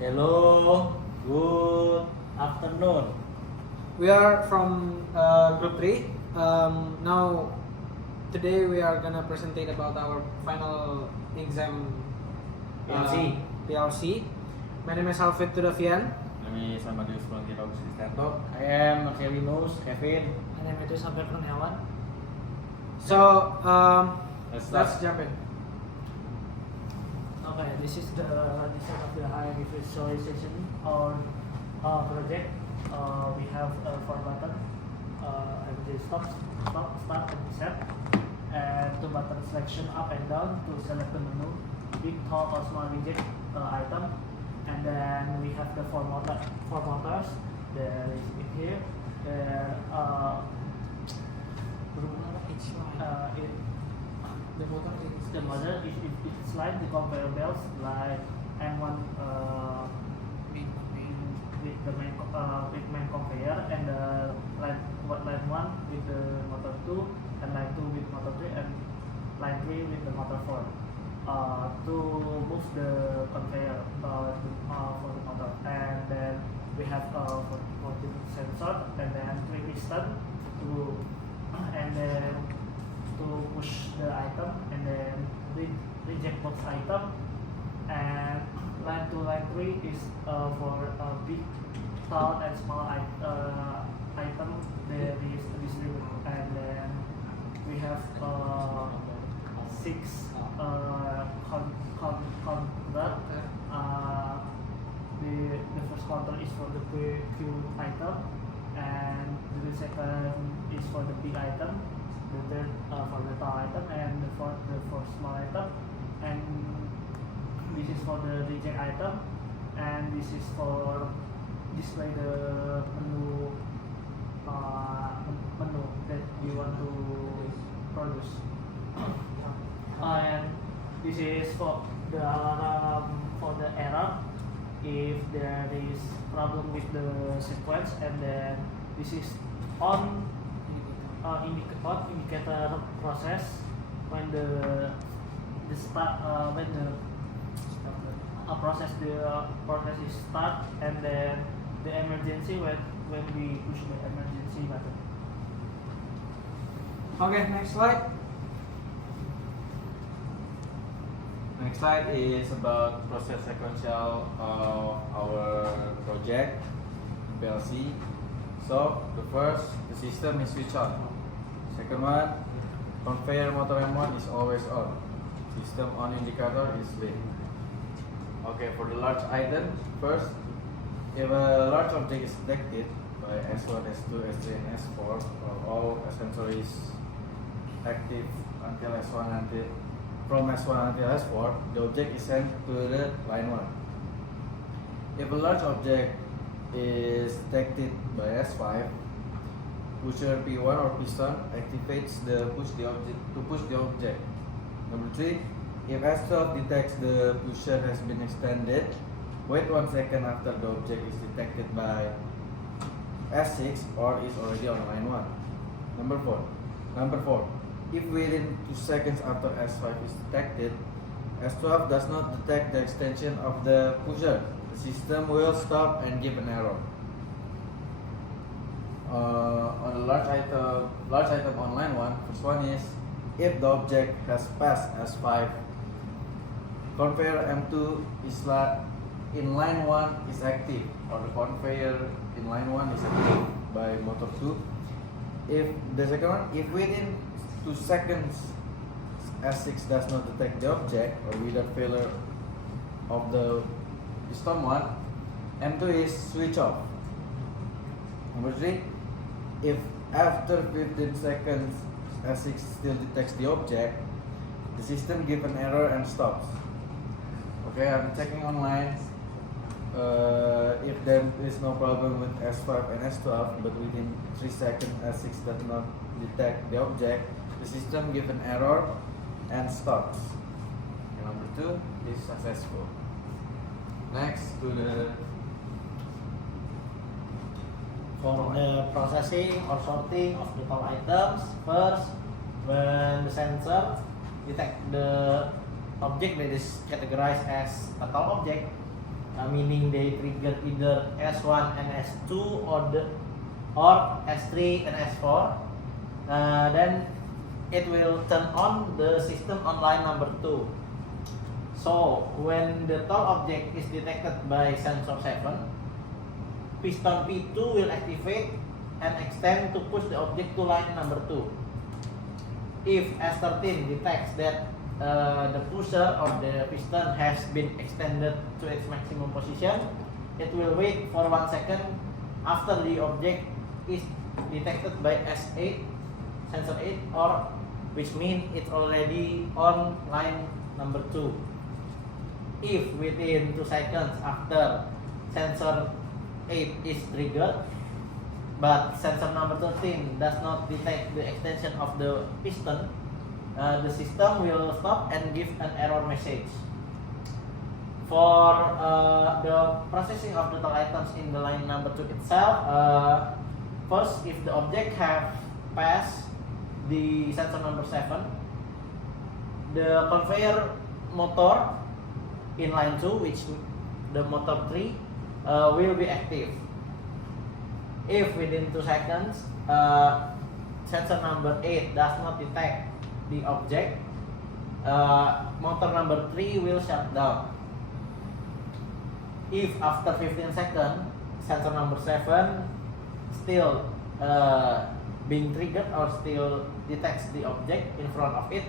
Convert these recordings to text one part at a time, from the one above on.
Hello, good afternoon. We are from group 3. Now, today we are gonna presentate about our final exam PLC. PLC. My name is Alvito Davian. My name is Amadeus Valentino. I am Marcelinus Kevin. My name is Savio. So, let's jump in. Okay, this is the design of the high visualization or project. We have 4 buttons. Amadeus stop, start, and reset, and 2 button selection up and down to select the menu, big, tall, or small reject item, and then we have the 4 motors. There is in here. There each line. The motor is it's like the conveyor belts like M1 with the main conveyor, and line 1 with the motor 2, and line 2 with motor 3, and line 3 with the motor 4. To move the conveyor for the motor, and then we have 14 sensor, and then 3 piston to and then to push the item, and then reject box item, and line 2, line 3 is for big, tall, and small item. There is distribute, and then we have 6 counter. The first counter is for the Q item, and the second is for the big item, the third for the tall item, and the fourth for small item, and this is for the reject item, and this is for display the menu that you want to produce. And this is for the error if there is problem with the sequence, and then this is on indicator process when the start when the process is start, and then the emergency when we push the emergency button. Okay, next slide. Next slide is about process sequential of our project PLC. So the first, the system is switched on. Second one, conveyor motor M1 is always on. System on indicator is lit. Okay, for the large item, first, if a large object is detected by S1, S2, S3, and S4, all sensors active until S1 from S1 until S4, the object is sent to the line 1. If a large object is detected by S5, pusher P1 or piston activates to push the object. Number 3, if S12 detects the pusher has been extended, wait 1 second after the object is detected by S6 or is already on line 1. Number 4, if within 2 seconds after S5 is detected, S12 does not detect the extension of the pusher, the system will stop and give an error. On the large item on line 1, first one is if the object has passed S5, conveyor M2 is in line 1 is active, or the conveyor in line 1 is active by motor 2. If the second one, if within 2 seconds S6 does not detect the object, or without failure of the piston 1, M2 is switch off. Number 3, if after 15 seconds S6 still detects the object, the system gives an error and stops. Okay, I'm checking online if there is no problem with S5 and S12, but within 3 seconds S6 does not detect the object, the system gives an error and stops. Okay, number 2 is successful. Next to the for the processing or sorting of the tall items. First, when the sensor detect the object that is categorized as a tall object, meaning they trigger either S1 and S2 or S3 and S4, then it will turn on the system on line number 2. So when the tall object is detected by sensor 7, piston P2 will activate and extend to push the object to line number 2. If S13 detects that the pusher or the piston has been extended to its maximum position, it will wait for 1 second after the object is detected by S8, sensor 8, or which means it's already on line number 2. If within 2 seconds after sensor 8 is triggered, but sensor number 13 does not detect the extension of the piston, the system will stop and give an error message. For the processing of the tall items in the line number 2 itself, first, if the object have passed the sensor number 7, the conveyor motor in line 2, which the motor 3, will be active. If within 2 seconds sensor number 8 does not detect the object, motor number 3 will shut down. If after 15 seconds sensor number 7 still being triggered or still detects the object in front of it,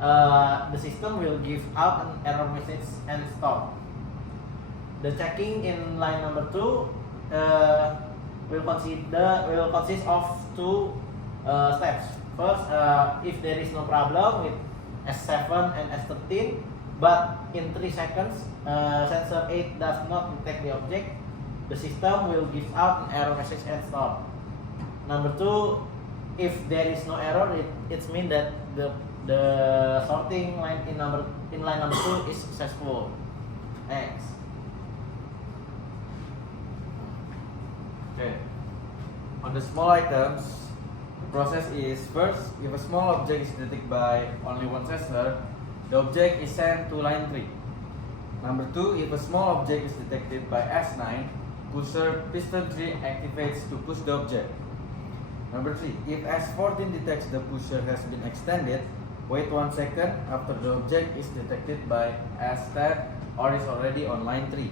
the system will give out an error message and stop. The checking in line number 2 will consist of 2 steps. First, if there is no problem with S7 and S13, but in 3 seconds sensor 8 does not detect the object, the system will give out an error message and stop. Number 2, if there is no error, it means that the sorting line in line number 2 is successful. Thanks. Okay. On the small items, the process is first, if a small object is detected by only one sensor, the object is sent to line 3. Number 2, if a small object is detected by S9, pusher piston 3 activates to push the object. Number 3, if S14 detects the pusher has been extended, wait 1 second after the object is detected by S10 or is already on line 3.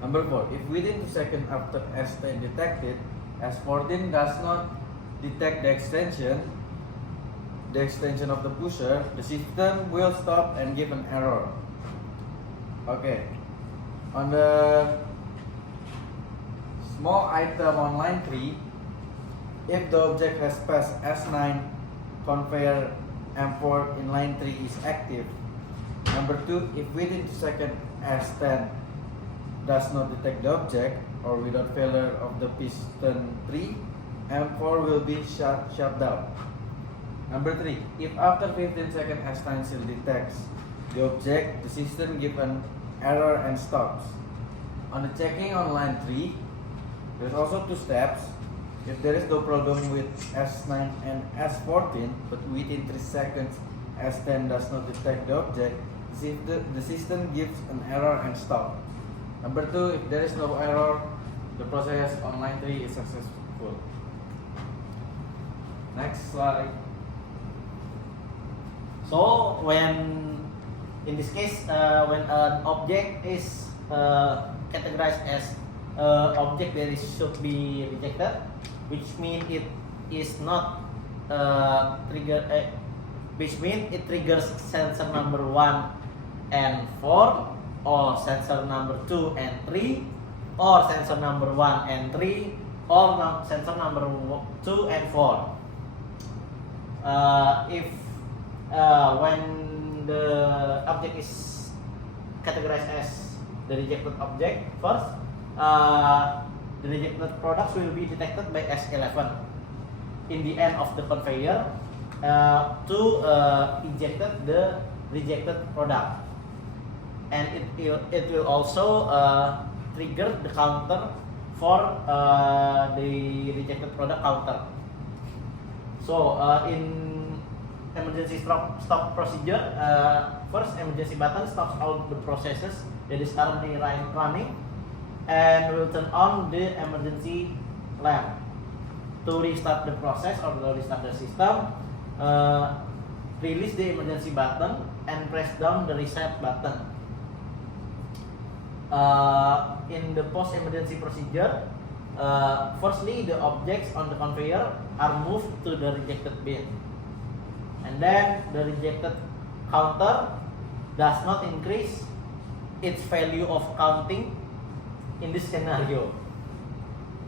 Number 4, if within 2 seconds after S10 detected, S14 does not detect the extension of the pusher, the system will stop and give an error. Okay. On the small item on line 3, if the object has passed S9, conveyor M4 in line 3 is active. Number 2, if within 2 seconds S10 does not detect the object or without failure of the piston 3, M4 will be shut down. Number 3, if after 15 seconds S9 still detects the object, the system gives an error and stops. On the checking on line 3, there's also 2 steps. If there is no problem with S9 and S14, but within 3 seconds S10 does not detect the object, the system gives an error and stop. Number 2, if there is no error, the process on line 3 is successful. Next slide. So when in this case, when an object is categorized as object that should be rejected, which means it is not which means it triggers sensor number 1 and 4, or sensor number 2 and 3, or sensor number 1 and 3, or sensor number 2 and 4. If when the object is categorized as the rejected object, first the rejected products will be detected by S11 in the end of the conveyor to eject the rejected product, and it will also trigger the counter for the rejected product counter. So in emergency stop procedure, first emergency button stops all the processes that is currently running and will turn on the emergency lamp. To restart the process or to restart the system, release the emergency button and press down the reset button. In the post-emergency procedure, firstly the objects on the conveyor are moved to the rejected bin, and then the rejected counter does not increase its value of counting in this scenario.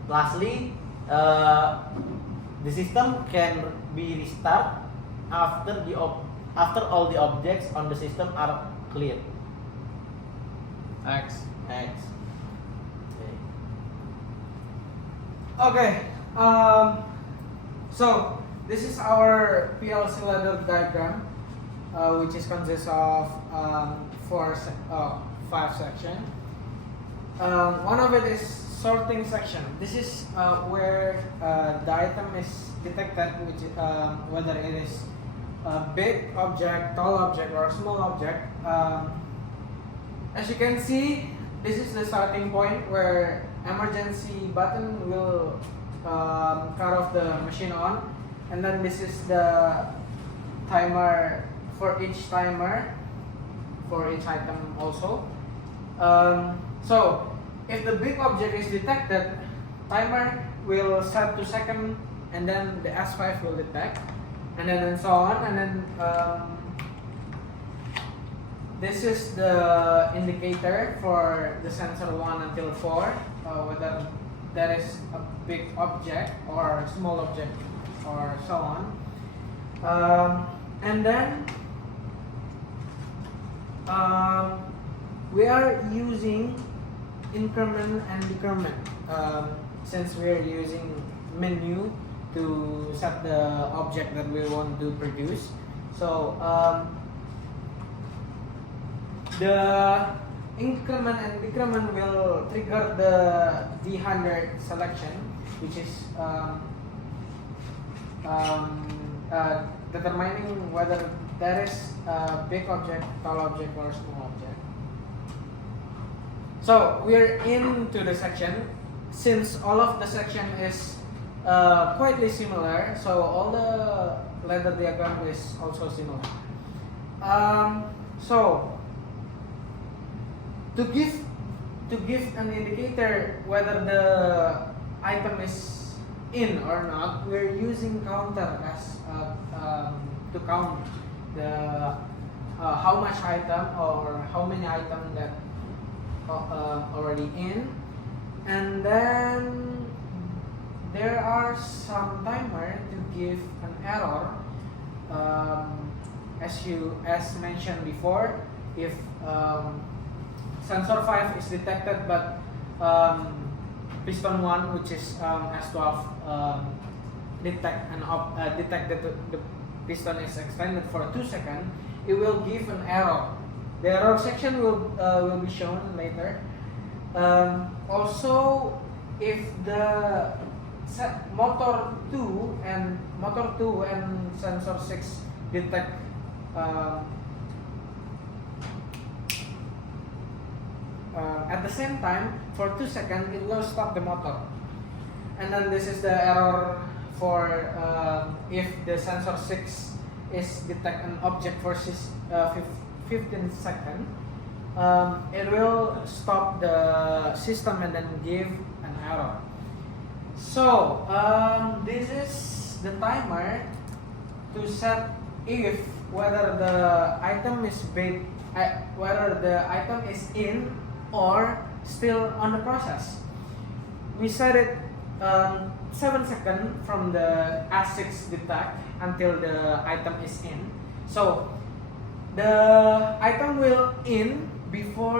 Lastly, the system can be restarted after all the objects on the system are cleared. X. Thanks. Okay. So this is our PLC ladder diagram, which is consists of 5 sections. One of it is sorting section. This is where the item is detected, which whether it is a big object, tall object, or a small object. As you can see, this is the starting point where emergency button will cut off the machine on, and then this is the timer for each timer for each item also. So if the big object is detected, timer will set to second, and then the S5 will detect, and then and so on, and then this is the indicator for the sensor 1 until 4, whether that is a big object or a small object or so on. And then we are using increment and decrement since we are using menu to set the object that we want to produce. So the increment and decrement will trigger the D100 selection, which is determining whether there is a big object, tall object, or small object. So we're into the section. Since all of the section is quite similar, so all the ladder diagram is also similar. So to give an indicator whether the item is in or not, we're using counter as to count the how much item or how many items that already in, and then there are some timer to give an error. As mentioned before, if sensor 5 is detected but piston 1, which is S12, detect that the piston is extended for 2 seconds, it will give an error. The error section will be shown later. Also, if the motor 2 and sensor 6 detect at the same time for 2 seconds, it will stop the motor. And then this is the error for if the sensor 6 is detect an object for 15 seconds, it will stop the system and then give an error. So this is the timer to set if whether the item is big, whether the item is in or still on the process. We set it 7 seconds from the S6 detect until the item is in. So the item will in before